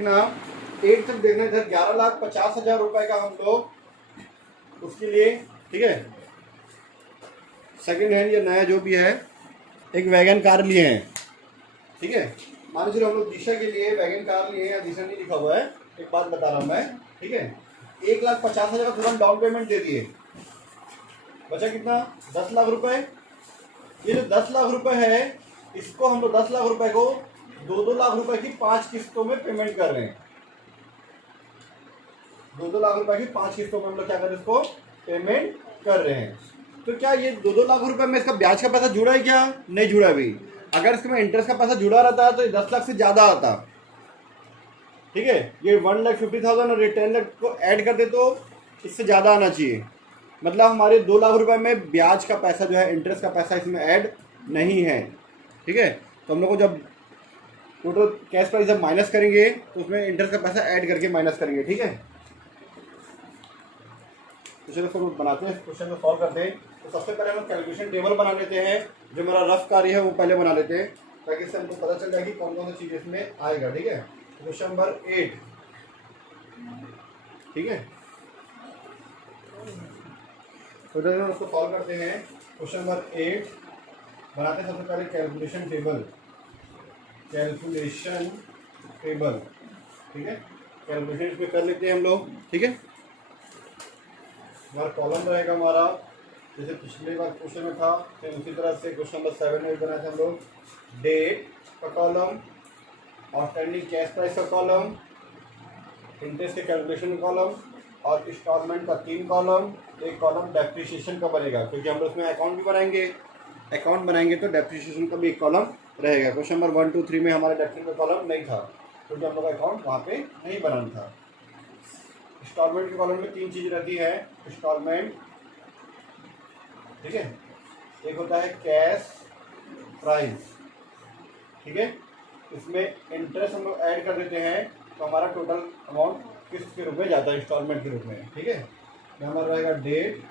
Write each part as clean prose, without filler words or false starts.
देखना 8 तक देखना, इधर 11,50,000 रुपए का हम लोग उसके लिए, ठीक है, सेकेंड हैंड या नया जो भी है एक वैगन कार लिए हैं, ठीक है। मान लीजिए हम लोग दिशा के लिए वैगन कार लिए हैं, या दिशा नहीं लिखा हुआ है, एक बात बता रहा हूँ मैं, ठीक है। 1,50,000 का तुरंत डाउन पेमेंट दे दिए, बचा कितना 10 लाख रुपए। ये जो 10 लाख रुपए है इसको हम लोग 10 लाख रुपए को 2-2 लाख रुपए की 5 किस्तों में पेमेंट कर रहे हैं। 2-2 लाख रुपए की 5 किस्तों में हम लोग क्या कर रहे हैं, इसको पेमेंट कर रहे हैं। तो क्या ये 2-2 लाख रुपए में इसका ब्याज का पैसा जुड़ा है क्या? नहीं जुड़ा अभी। अगर इसमें इंटरेस्ट का पैसा जुड़ा रहता है तो ये 10 लाख से ज्यादा आता, ठीक है। ये 1,50,000 और ये 10 लाख को ऐड कर दे तो इससे ज्यादा आना चाहिए। मतलब हमारे 2 लाख रुपए में ब्याज का पैसा जो है, इंटरेस्ट का पैसा इसमें ऐड नहीं है, ठीक है। तो हम लोग को जब टोटल कैश प्राइस जब माइनस करेंगे तो उसमें इंटरेस्ट का पैसा ऐड करके माइनस करेंगे, ठीक है। तो चलो इसको बनाते हैं, क्वेश्चन को सॉल्व करते हैं। तो सबसे पहले हम लोग कैलकुलेशन टेबल बना लेते हैं, जो मेरा रफ कार्य है वो पहले बना लेते हैं, ताकि इससे हमको पता चल जाए कि कौन कौन सी चीज़ इसमें आएगा, ठीक है। क्वेश्चन नंबर 8, ठीक है। तो जब हम उसको सॉल्व करते हैं, क्वेश्चन नंबर 8 बनाते हैं सबसे पहले कैलकुलेशन टेबल, ठीक है। कैलकुलेशन इसमें कर लेते हैं हम लोग, ठीक है। हमारा कॉलम रहेगा हमारा, जैसे पिछले बार क्वेश्चन में था फिर उसी तरह से क्वेश्चन नंबर 7 में बनाए थे हम लोग। डेट का कॉलम, आउटस्टैंडिंग कैश प्राइस का कॉलम, इंटरेस्ट के कैलकुलेशन का कॉलम और इंस्टॉलमेंट का 3 कॉलम, एक कॉलम डेप्रिसिएशन का बनेगा, क्योंकि हम लोग उसमें अकाउंट भी बनाएंगे। अकाउंट बनाएंगे तो डेप्रिसिएशन का भी एक कॉलम रहेगा। क्वेश्चन नंबर 1, 2, 3 में हमारे डेप्रिसिएशन का कॉलम नहीं था, क्योंकि हम लोग का अकाउंट वहाँ पे नहीं बनाना था। इंस्टॉलमेंट के कॉलम में 3 चीज़ रहती है। इंस्टॉलमेंट, ठीक है, एक होता है कैश प्राइस, ठीक है। इसमें इंटरेस्ट हम लोग ऐड कर देते हैं तो हमारा टोटल अमाउंट किस्त के रूप में जाता है, इंस्टॉलमेंट के रूप में, ठीक है। यहाँ हमारा रहेगा डेट,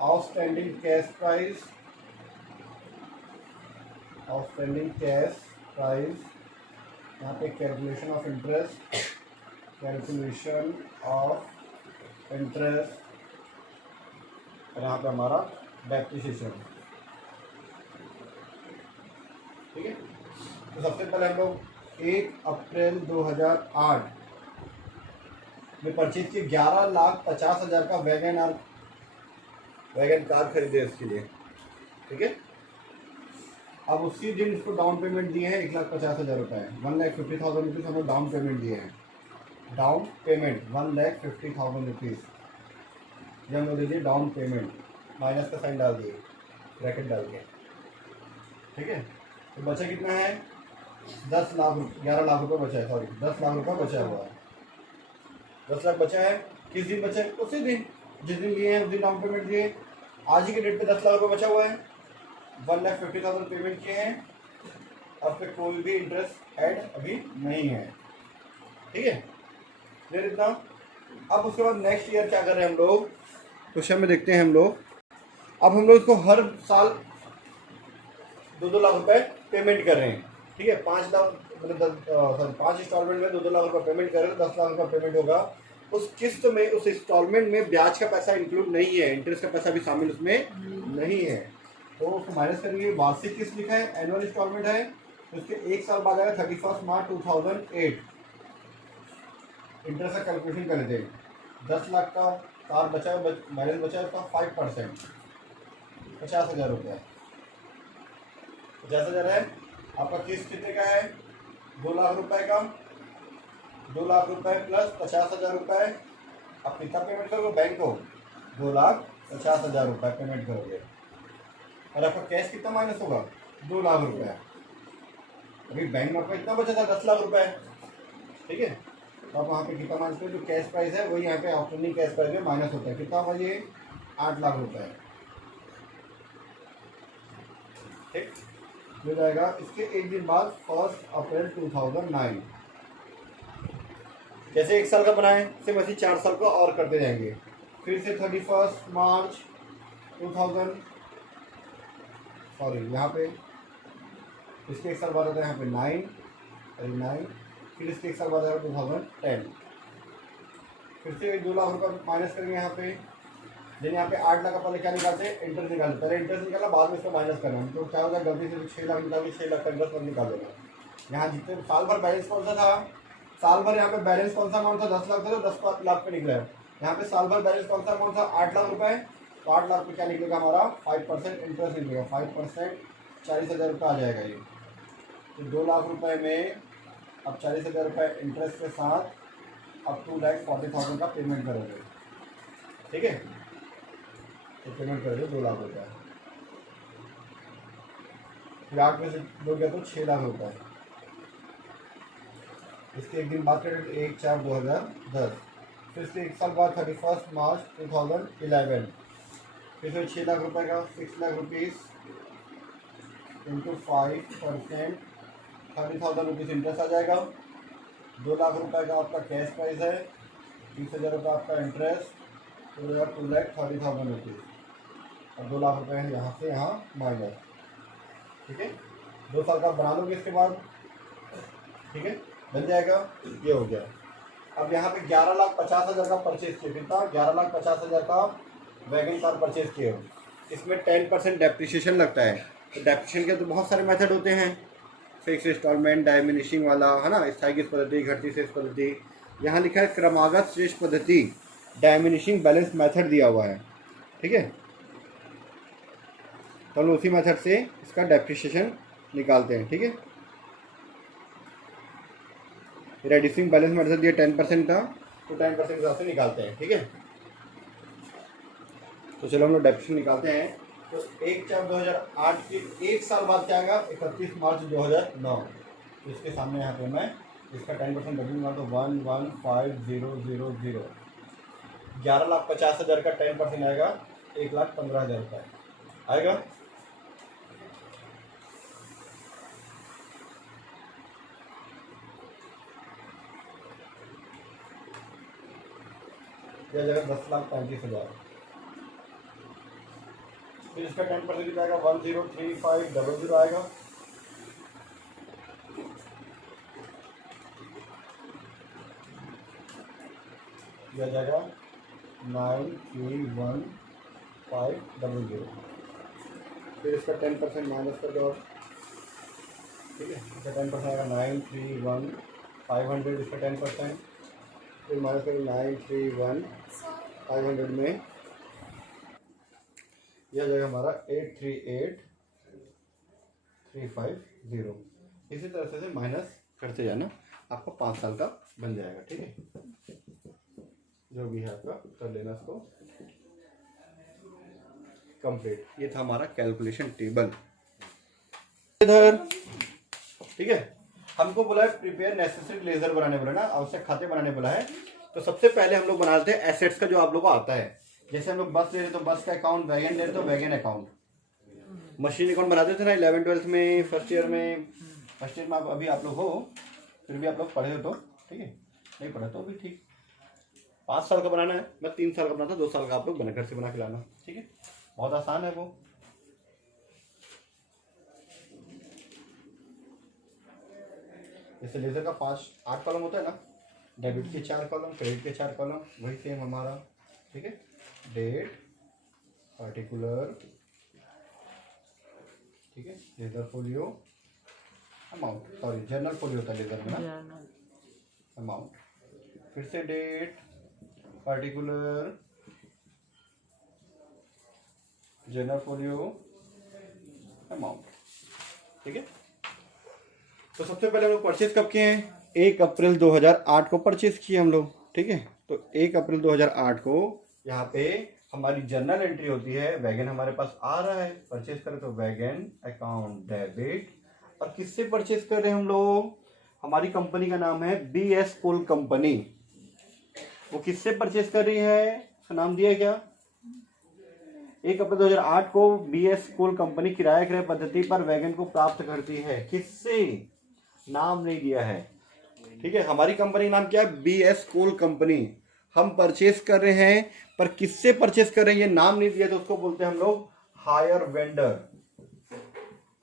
आउटस्टैंडिंग कैश प्राइस, यहाँ पे कैलकुलेशन ऑफ इंटरेस्ट, और यहाँ पे हमारा डेप्रिसिएशन, ठीक है। तो सबसे पहले हम लोग 1 अप्रैल 2008 में परचेज किए 11,50,000 का वैगन कार खरीदे इसके लिए, ठीक है। अब उसी दिन इसको डाउन पेमेंट दिए हैं 1,50,000 रुपये, 1,50,000 रुपीज़ हम लोग डाउन पेमेंट दिए हैं। डाउन पेमेंट 1,50,000 रुपीज़ ये हम लोग दे दिए डाउन पेमेंट, माइनस का साइन डाल दिए, ब्रैकेट डाल के, ठीक है। तो बचा कितना है 10 लाख, 11 लाख रुपये बचा है, सॉरी 10 लाख रुपये बचा हुआ है। 10 लाख बचा है, किस दिन बचा है? उसी दिन जिस दिन लिए हैं उस दिन डाउन पेमेंट दिए। आज ही के डेट पे 10 लाख रुपये बचा हुआ है, 1,50,000 पेमेंट किए हैं और उस पर कोई भी इंटरेस्ट ऐड अभी नहीं है, ठीक है। फिर इतना, अब उसके बाद नेक्स्ट ईयर क्या कर रहे हैं हम लोग, क्वेश्चन में देखते हैं हम लोग। अब हम लोग इसको हर साल 2-2 लाख रुपए पेमेंट कर रहे हैं, ठीक है। 5 लाख मतलब 5 इंस्टॉलमेंट में 2-2 लाख रुपए पेमेंट कर रहे हैं, 10 लाख रुपये पेमेंट होगा। उस किस्त में, उस इंस्टॉलमेंट में ब्याज का पैसा इंक्लूड नहीं है, इंटरेस्ट का पैसा भी शामिल उसमें नहीं है, तो उसको माइनस करेंगे। वार्षिक किस्त लिखा है, एनुअल इंस्टॉलमेंट है, तो उसके 1 साल बाद आएगा 31 मार्च 2008। इंटरेस्ट का कैलकुलेशन कर लेते हैं। 10 लाख का कार बचा है, बैलेंस बचा है उसका 5%, 50,000 रुपये, 50,000 है। आपका किस्त कितने का है? 2 लाख रुपए का, 2 लाख रुपए प्लस 50,000 रुपये। आप कितना पेमेंट करोगे बैंक को? 2,50,000 रुपये पेमेंट करोगे। और आपका कैश कितना माइनस होगा? 2 लाख रुपये। अभी बैंक में आपका इतना बचा था 10 लाख रुपये, ठीक है। तो आप वहाँ पे कितना माइनस करें, जो कैश प्राइस है वही यहाँ पे आउटस्टैंडिंग कैश प्राइस में माइनस होता है। कितना होगा ये? 8 लाख रुपये, ठीक हो जाएगा। इसके एक दिन बाद 1 अप्रैल 2009, जैसे 1 साल का बनाए सिर्फ वैसे 4 साल का और करते जाएंगे। फिर से 31 मार्च 2000, सॉरी यहाँ पे इसके 1 साल बाद होता है यहाँ पे 9, फिर इसके एक साल बाद आएगा 2010। फिर से 2 लाख रुपये माइनस करेंगे यहाँ पे। देन यहाँ पे 8 लाख का पहले क्या निकालते हैं, इंटरेस्ट निकालते, पहले इंटरेस्ट निकाला बाद में इसको माइनस करना। तो क्या होगा, गलती से 6 लाख निकाल के 6 लाख का इंटरेस्ट निकाल देना। यहाँ जितने साल भर बैलेंस कौन सा था, साल भर यहाँ पे बैलेंस कौन सा अमाउंट था, 10 लाख था तो 10 लाख पे निकला है। यहाँ पे साल भर बैलेंस कौन सा अमाउंट था, 8 लाख रुपए, तो 8 लाख पे क्या निकलेगा हमारा 5% इंटरेस्ट निकलेगा। 5% 40,000 रुपये आ जाएगा ये। तो 2 लाख रुपए में अब 40,000 रुपये इंटरेस्ट के साथ अब 2,40,000 का पेमेंट करोगे, ठीक है। तो पेमेंट करोगे 2 लाख रुपये, फिर 8 में से 2 गया तो 6 लाख रुपये। इसके एक दिन बाद करेंगे 1/4/2010। फिर इसके एक साल बाद 31 मार्च 2011 फिर 6 लाख रुपए का 6 lakh rupees into 5% 30,000 rupees interest आ जाएगा। 2 लाख रुपए का आपका कैश प्राइस है, 30,000 रुपये आपका इंटरेस्ट, तो 2,30,000 रुपीज़ और 2 लाख रुपए हैं यहाँ से यहाँ माइनस, ठीक है। 2 साल का बना लोगे इसके बाद, ठीक है, बन जाएगा। ये हो गया। अब यहाँ पे 11,50,000 का परचेज किया, कितना, 11,50,000 का वैगन कार परचेज किए हो। इसमें 10% डेप्रिसिएशन लगता है। तो डेप्रिसिएशन के तो बहुत सारे मेथड होते हैं, फिक्स इंस्टॉलमेंट, डायमिनिशिंग वाला, है ना, स्थायी पद्धति, घटती शेष पद्धति। यहाँ लिखा है क्रमागत शेष पद्धति, डायमिनिशिंग बैलेंस मेथड दिया हुआ है, ठीक है। तो हम उसी मेथड से इसका डेप्रिसिएशन निकालते हैं, ठीक है। रेड्यूसिंग बैलेंस मेथड दिया 10% था, तो 10% हिसाब से निकालते हैं, ठीक है। तो चलो हम लोग डेप्रिसिएशन निकालते हैं। तो 1/4/2008 के एक साल बाद क्या आएगा, 31 मार्च 2009। तो इसके सामने यहाँ पे मैं इसका 10% रखूँगा तो 1,15,000 11,50,000 का 10% आएगा 1,15,000 रुपये आएगा। यह जगह 10,35,000। फिर इसका 10% आएगा 1,035,000 आएगा। यह जाएगा 9,315,000। फिर इसका 10% माइनस कर दो, ठीक है। इसका 10% आएगा 9,315,000, इसका 10%, फिर माइनस करेंगे 9,315,000 में यह जाएगा हमारा 838,350। इसी तरह से माइनस करते जाना, आपका 5 साल का बन जाएगा, ठीक है। जो भी है आपका कर लेना इसको कंप्लीट। ये था हमारा कैलकुलेशन टेबल इधर, ठीक है। हमको बोला है प्रिपेयर नेसेसरी लेजर बनाने बोला ना, आवश्यक खाते बनाने बोला है। तो सबसे पहले हम लोग बना लेते हैं एसेट्स का, जो आप लोगों को आता है। जैसे हम लोग बस ले रहे तो बस का अकाउंट, वैगन ले रहे तो वैगन अकाउंट, मशीन अकाउंट बनाते थे ना 11th-12th में, फर्स्ट ईयर में। फर्स्ट ईयर में अभी आप लोग हो, फिर भी आप लोग पढ़े हो तो ठीक है, नहीं पढ़े तो भी ठीक। 5 साल का बनाना है, मैं 3 साल का बनाता, 2 साल का आप लोग बना घर से बना के लाना, ठीक है। बहुत आसान है वो। जैसे लेजर का 8 कॉलम होता है ना, डेबिट के 4 कॉलम, क्रेडिट के 4 कॉलम, वही सेम हमारा, ठीक है। डेट, पार्टिकुलर, ठीक है, ledger folio, amount, sorry journal folio होता है लेजर में ना, अमाउंट, फिर से date, particular, journal folio, amount, ठीक है। तो सबसे पहले हम लोग परचेज कब किए हैं, 1 अप्रैल 2008 को परचेज किए हम लोग, ठीक है। तो 1 अप्रैल 2008 को यहाँ पे हमारी जर्नल एंट्री होती है, वैगन हमारे पास आ रहा है, परचेज करें तो वैगन अकाउंट डेबिट। और किससे परचेज कर रहे हैं हम लोग, हमारी कंपनी का नाम है BS कोल कंपनी। वो किससे परचेज कर रही है, उसका नाम दिया क्या, 1 अप्रैल 2008 को BS कोल कंपनी किराया क्रय पद्धति पर वैगन को प्राप्त करती है। किससे, नाम नहीं दिया है, ठीक है। हमारी कंपनी का नाम क्या है, BS कोल कंपनी। हम परचेज कर रहे हैं, पर किससे परचेज कर रहे हैं ये नाम नहीं दिया, तो उसको बोलते हैं हम लोग हायर वेंडर।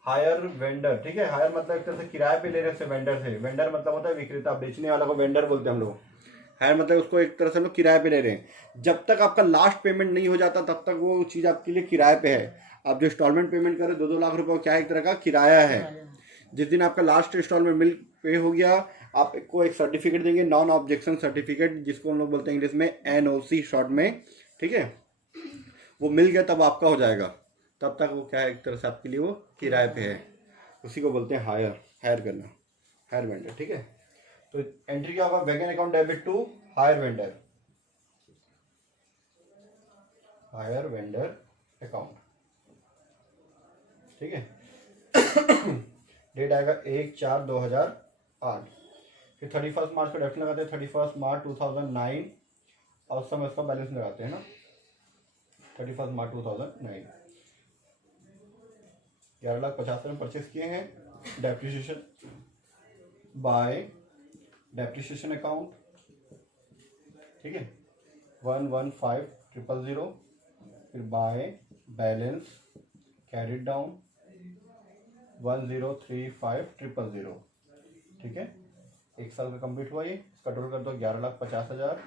हायर वेंडर, ठीक है। हायर मतलब एक तरह से किराए पे ले रहे हैं वेंडर से। वेंडर मतलब होता है विक्रेता, बेचने वाला को वेंडर बोलते हैं हम लोग। हायर मतलब उसको एक तरह से हम लोग किराए पे ले रहे हैं। जब तक आपका लास्ट पेमेंट नहीं हो जाता तब तक वो चीज़ आपके लिए किराए पे है। आप जो इंस्टॉलमेंट पेमेंट कर रहे हो 2-2 लाख रुपए, क्या एक तरह का किराया है। जिस दिन आपका लास्ट इंस्टॉलमेंट मिल पे हो गया, आपको एक सर्टिफिकेट देंगे, नॉन ऑब्जेक्शन सर्टिफिकेट, जिसको हम लोग बोलते हैं इंग्लिश में NOC शॉर्ट में, ठीक है। वो मिल गया तब आपका हो जाएगा, तब तक वो क्या है एक तरह से आपके लिए वो किराए पे है। उसी को बोलते हैं हायर करना, हायर वेंडर, ठीक है। तो एंट्री क्या होगा, wagon account debit to hire vendor, hire vendor account, ठीक है। डेट आएगा 1/4/2008। फिर 31 मार्च को डेबिट लगाते हैं, 31 मार्च 2009, और उस समय उसका बैलेंस लगाते हैं ना, 31 मार्च 2009। 11,50,000 में परचेस किए हैं, डेप्रिसिएशन बाय डेप्रिसिएशन अकाउंट, ठीक है, 115,000, फिर बाय बैलेंस कैरिड डाउन 1,035,000, ठीक है। एक साल का कंप्लीट हुआ ये। इसका टोटल कर दो 11,50,000,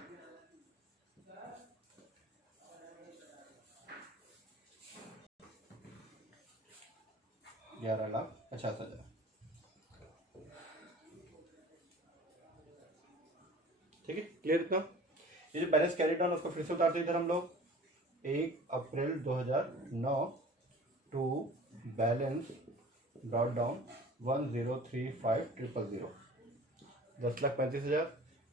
11,50,000, ठीक है। क्लियर इतना। ये जो बैलेंस कैरी डाउन उसको फिर से उतारते इधर हम लोग। 1 अप्रैल 2009 टू बैलेंस ब्रॉट डाउन 1,035,000, 10,35,000।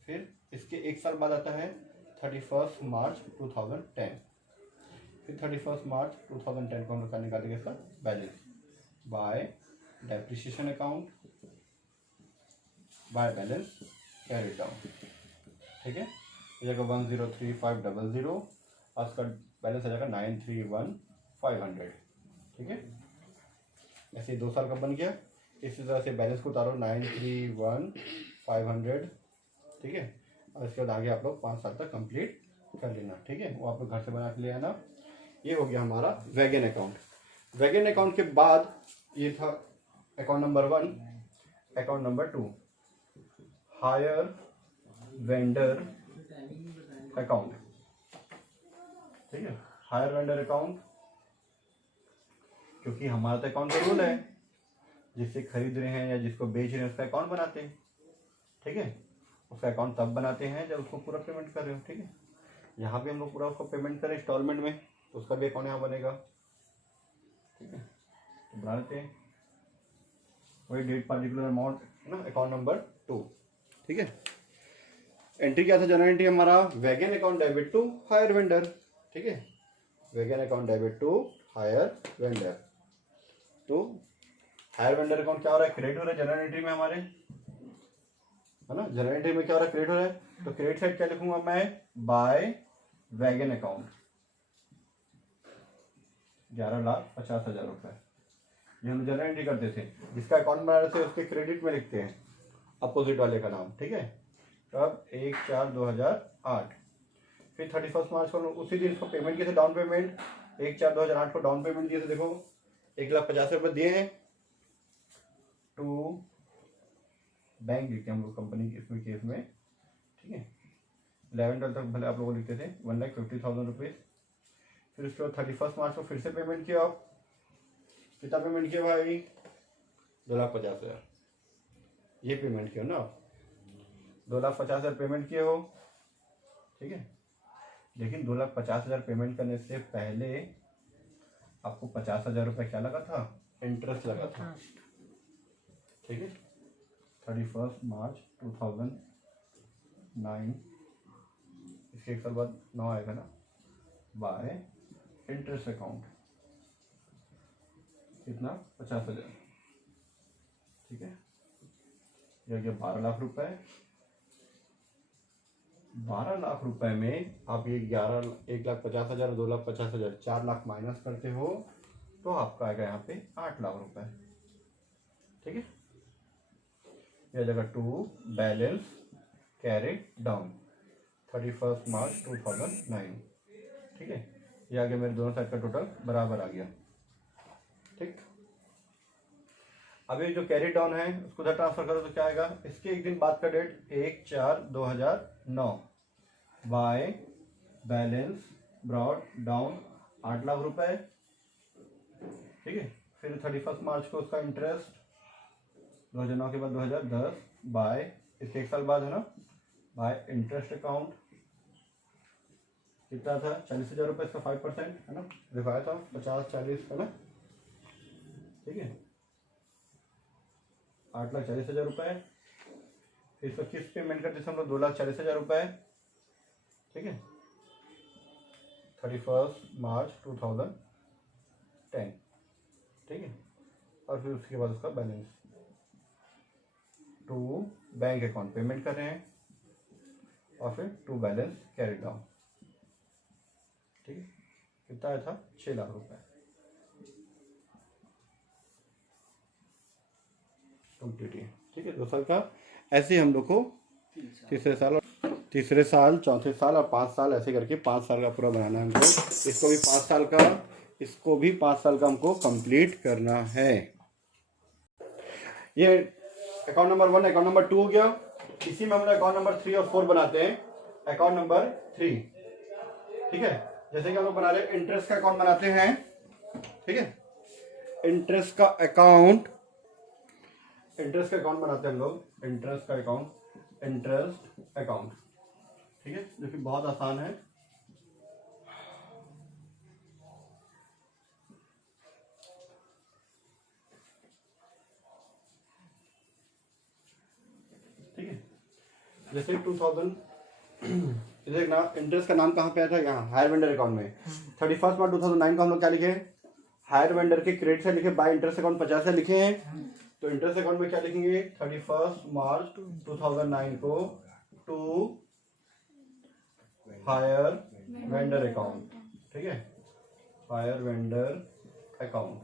फिर इसके एक साल बाद आता है 31 मार्च 2010। फिर 31 मार्च 2010 को हम लोग निकालेंगे इसका balance bye depreciation account by balance carry down, ठीक है। ये जगह 1,035,000 और उसका बैलेंस आ जाएगा 931,500, ठीक है। ऐसे 2 साल का बन गया। इसी तरह से बैलेंस को उतारो 931,500, ठीक है। और इसके बाद आगे आप लोग 5 साल तक कंप्लीट कर लेना, ठीक है। वो आप लोग घर से बना के ले आना। ये हो गया हमारा वैगन अकाउंट। वैगन अकाउंट के बाद ये था account number 1। Account number 2 higher vendor account, ठीक है। हायर वेंडर अकाउंट, क्योंकि हमारा तो अकाउंट का रूल है, जिससे खरीद रहे हैं या जिसको बेच रहे हैं उसका अकाउंट बनाते हैं, ठीक है। उसका अकाउंट तब बनाते हैं जब उसको पूरा पेमेंट कर रहे हो, ठीक है। यहाँ भी हम लोग पूरा उसको पेमेंट करें इंस्टॉलमेंट में तो उसका भी अकाउंट यहाँ बनेगा, ठीक है। तो बना लेते हैं वही डेट पर्टिकुलर अमाउंट है ना, अकाउंट नंबर 2, ठीक है। एंट्री क्या था, जनरल एंट्री हमारा wagon account debit to hire vendor, ठीक है। Wagon account debit to hire vendor. तो हायर वेंडर अकाउंट क्या हो रहा है, क्रेडिट हो रहा है जनरल एंट्री में हमारे, है ना। जनरल एंट्री में क्या हो रहा है, क्रेडिट हो रहा है। तो क्रेडिट साइड क्या लिखूंगा मैं, बाय वैगन अकाउंट 11,50,000 रुपए। ये हम जनरल एंट्री करते थे, जिसका अकाउंट बना रहे थे उसके क्रेडिट में लिखते हैं अपोजिट वाले का नाम, ठीक है। तब 1/4/2008। फिर 31 मार्च को उसी दिन इसको पेमेंट किए थे, डाउन पेमेंट 1/4/2008 को डाउन पेमेंट दिए थे। देखो 1,50,000 रुपये दिए हैं टू बैंक, लिखते हैं हम लोग कंपनी इसमें केस में, ठीक है। 11-12 तक भले आप लोग लिखते थे 1,50,000 रुपये। फिर उसके बाद 31 मार्च को फिर से पेमेंट किया। आप कितना पेमेंट किया भाई, 2,50,000। ये पेमेंट किया ना आप, 2,50,000 पेमेंट किए हो, ठीक है। लेकिन 2,50,000 पेमेंट करने से पहले आपको 50,000 रुपये क्या लगा था, इंटरेस्ट लगा था, ठीक है। 31 मार्च 2009, इसके एक साल बाद 9 आएगा ना, बाय इंटरेस्ट अकाउंट कितना, 50,000, ठीक है। यह गया 12 लाख रुपए। 12 लाख रुपए में आप ये 1,50,000, 2,50,000, 4 लाख माइनस करते हो तो आपका आएगा यहाँ पे 8 लाख रुपए, ठीक है। यह जगह 2 बैलेंस कैरी डाउन 31 मार्च 2009, ठीक है। ये आ गया मेरे दोनों साइड का टोटल बराबर आ गया, ठीक। अभी जो कैरी डाउन है उसको उधर ट्रांसफर करो तो क्या आएगा, इसके एक दिन बाद का date 1/4/2009 by balance brought down 8 lakh रुपए, ठीक है। फिर 31 मार्च को उसका इंटरेस्ट 2009 के बाद 2010 बाय, इसके 1 साल बाद है ना, बाय इंटरेस्ट अकाउंट कितना था 40,000 रुपये, इसका 5% है ना, दिखाया था 50-40 है ना, ठीक है। 8,40,000 रुपये, फिर इसका किस्त पेमेंट करते हम लोग 2,40,000 रुपये, ठीक है। 31 मार्च 2010, ठीक है। और फिर उसके बाद उसका balance to bank account payment कर रहे हैं और फिर टू बैलेंस कैरी डाउन, ठीक है। कितना आया था 6 लाख रुपए कंप्लीट, ठीक है। 2 साल का ऐसे ही हम लोग को तीसरे साल चौथे साल और 5 साल ऐसे करके 5 साल का पूरा बनाना है हमको। इसको भी 5 साल का, इसको भी 5 साल का हमको कंप्लीट करना है। ये अकाउंट नंबर 1 अकाउंट नंबर 2 हो गया। इसी में हम लोग अकाउंट नंबर 3 और 4 बनाते हैं। अकाउंट नंबर 3, ठीक है। जैसे कि हम लोग बना रहे हैं इंटरेस्ट का अकाउंट बनाते हैं, ठीक है। इंटरेस्ट का अकाउंट बनाते हैं हम लोग, इंटरेस्ट का अकाउंट, ठीक है, जो कि बहुत आसान है। ठीक है, जैसे 2000 ना इंटरेस्ट का नाम कहाँ पे आया था, यहाँ हायर वेंडर अकाउंट में। 31 मार्च 2009 को हम लोग क्या लिखे, हायर वेंडर के क्रेडिट से लिखे, बाय इंटरेस्ट अकाउंट 50 से लिखे हैं। तो इंटरेस्ट अकाउंट में क्या लिखेंगे 31 मार्च 2009 को टू हायर वेंडर अकाउंट, ठीक है। हायर वेंडर अकाउंट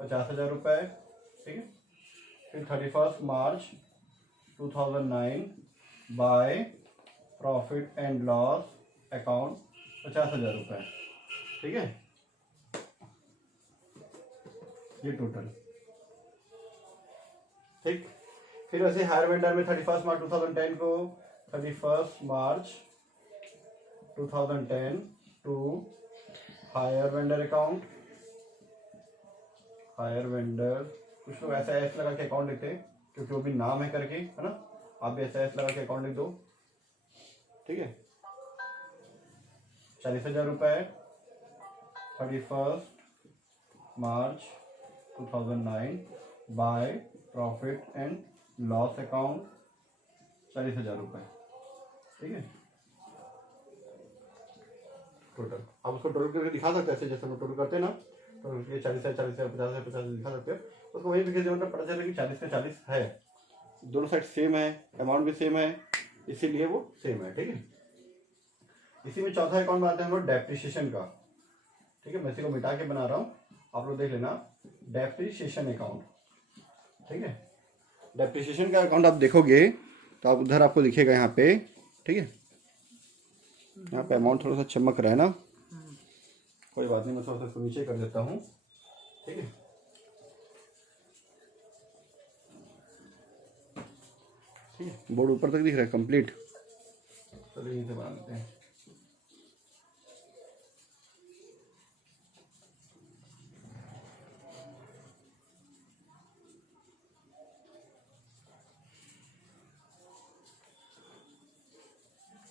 50,000 रुपए, ठीक है। फिर 31 मार्च 2009 by profit and loss account 50,000 रुपए, ठीक है। ये टोटल, ठीक। फिर ऐसे हायर वेंडर में 31 मार्च 2010 को 31 March 2010 to hire vendor account, hire vendor, कुछ लोग ऐसा एस लगा के अकाउंट लिखते हैं क्योंकि वो भी नाम है करके, है ना। आप भी ऐसा एस लगा के अकाउंट लिख दो, ठीक है। 40,000 रुपए 31 मार्च 2009 by profit and loss account 40,000 रुपए, ठीक है। टोटल आप उसको टोटल करके दिखा सकते हैं, जैसे हम टोटल करते हैं ना, टोटल करके 40 है 40 है 50 है 50 दिखा सकते हैं। उसको वही लिखे मतलब पता चले कि 40 का 40 है, दोनों साइड सेम है, अमाउंट भी सेम है, इसीलिए वो सेम है, ठीक है। इसी में चौथा अकाउंट बनाते हैं हम लोग डेप्रिसिएशन का, ठीक है। मैं इसी को मिटा के बना रहा हूँ, आप लोग देख लेना, डेप्रिसिएशन अकाउंट, ठीक है। डेप्रिसिएशन का अकाउंट आप देखोगे तो आप उधर आपको दिखेगा यहाँ पे, ठीक है। यहाँ पे अमाउंट थोड़ा सा चमक रहा है ना, कोई बात नहीं, मैं थोड़ा सा इसको नीचे कर देता हूँ, ठीक है। ठीक है, बोर्ड ऊपर तक दिख रहा है कंप्लीट, चलिए यहीं से बना लेते हैं।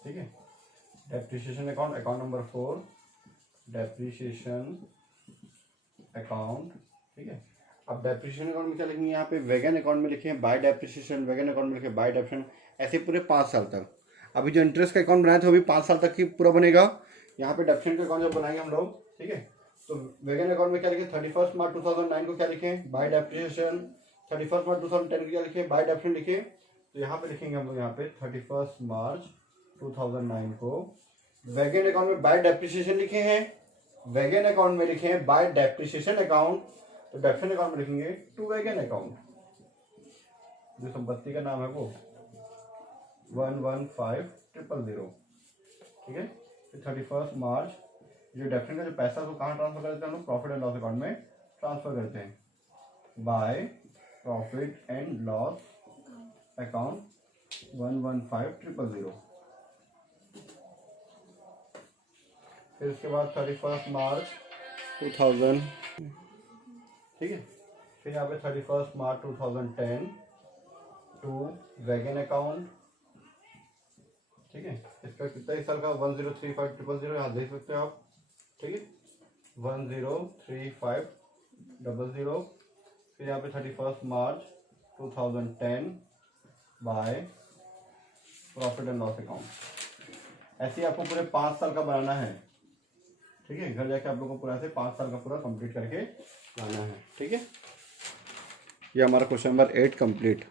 ठीक है, depreciation account, account number 4 depreciation account, ठीक है। अब डेप्रिसिएशन अकाउंट में क्या लिखेंगे, यहाँ पे वैगन अकाउंट में लिखे बाय डेप्रिसिएशन, वैगन अकाउंट में लिखे बाय डेप्रिसिएशन, ऐसे पूरे 5 साल तक। अभी जो इंटरेस्ट का अकाउंट बनाया था वो भी 5 साल तक की पूरा बनेगा। यहाँ पे डेप्रिसिएशन का अकाउंट जब बनाएंगे हम लोग, ठीक है, तो वैगन अकाउंट में क्या लिखे 31 मार्च 2009 को क्या लिखे बाय डेप्रिसिएशन, 31 मार्च 2010 को क्या लिखे बाय डेप्रिसिएशन लिखे। तो यहाँ पे लिखेंगे हम लोग, यहाँ पे 31 मार्च 2009 को वैगन अकाउंट में बाय डेप्रिसिएशन लिखे हैं, वैगन अकाउंट में लिखे हैं बाय डेप्रिसिएशन अकाउंट, तो डेप्रिसिएशन अकाउंट में लिखेंगे टू वैगन अकाउंट, जो संपत्ति का नाम है वो 115,000, ठीक है। 31 मार्च जो डेप्रिसिएशन का जो पैसा वो कहाँ ट्रांसफर करते हैं हम लोग, प्रॉफिट एंड लॉस अकाउंट में ट्रांसफर करते हैं by profit and loss account 115,000। फिर उसके बाद 31 मार्च 2000, ठीक है। फिर यहाँ पे 31 मार्च 2010 टू वैगन अकाउंट, ठीक है। इसका कितना ही साल का 1035,000 यहाँ देख सकते हो आप, ठीक है, 1035,000। फिर यहाँ पे 31 March 2010 by profit and loss account. ऐसे ही आपको पूरे 5 साल का बनाना है, ठीक है। घर जाके आप लोगों को पूरा से 5 साल का पूरा कंप्लीट करके लाना है, ठीक है। ये हमारा क्वेश्चन नंबर 8 कंप्लीट।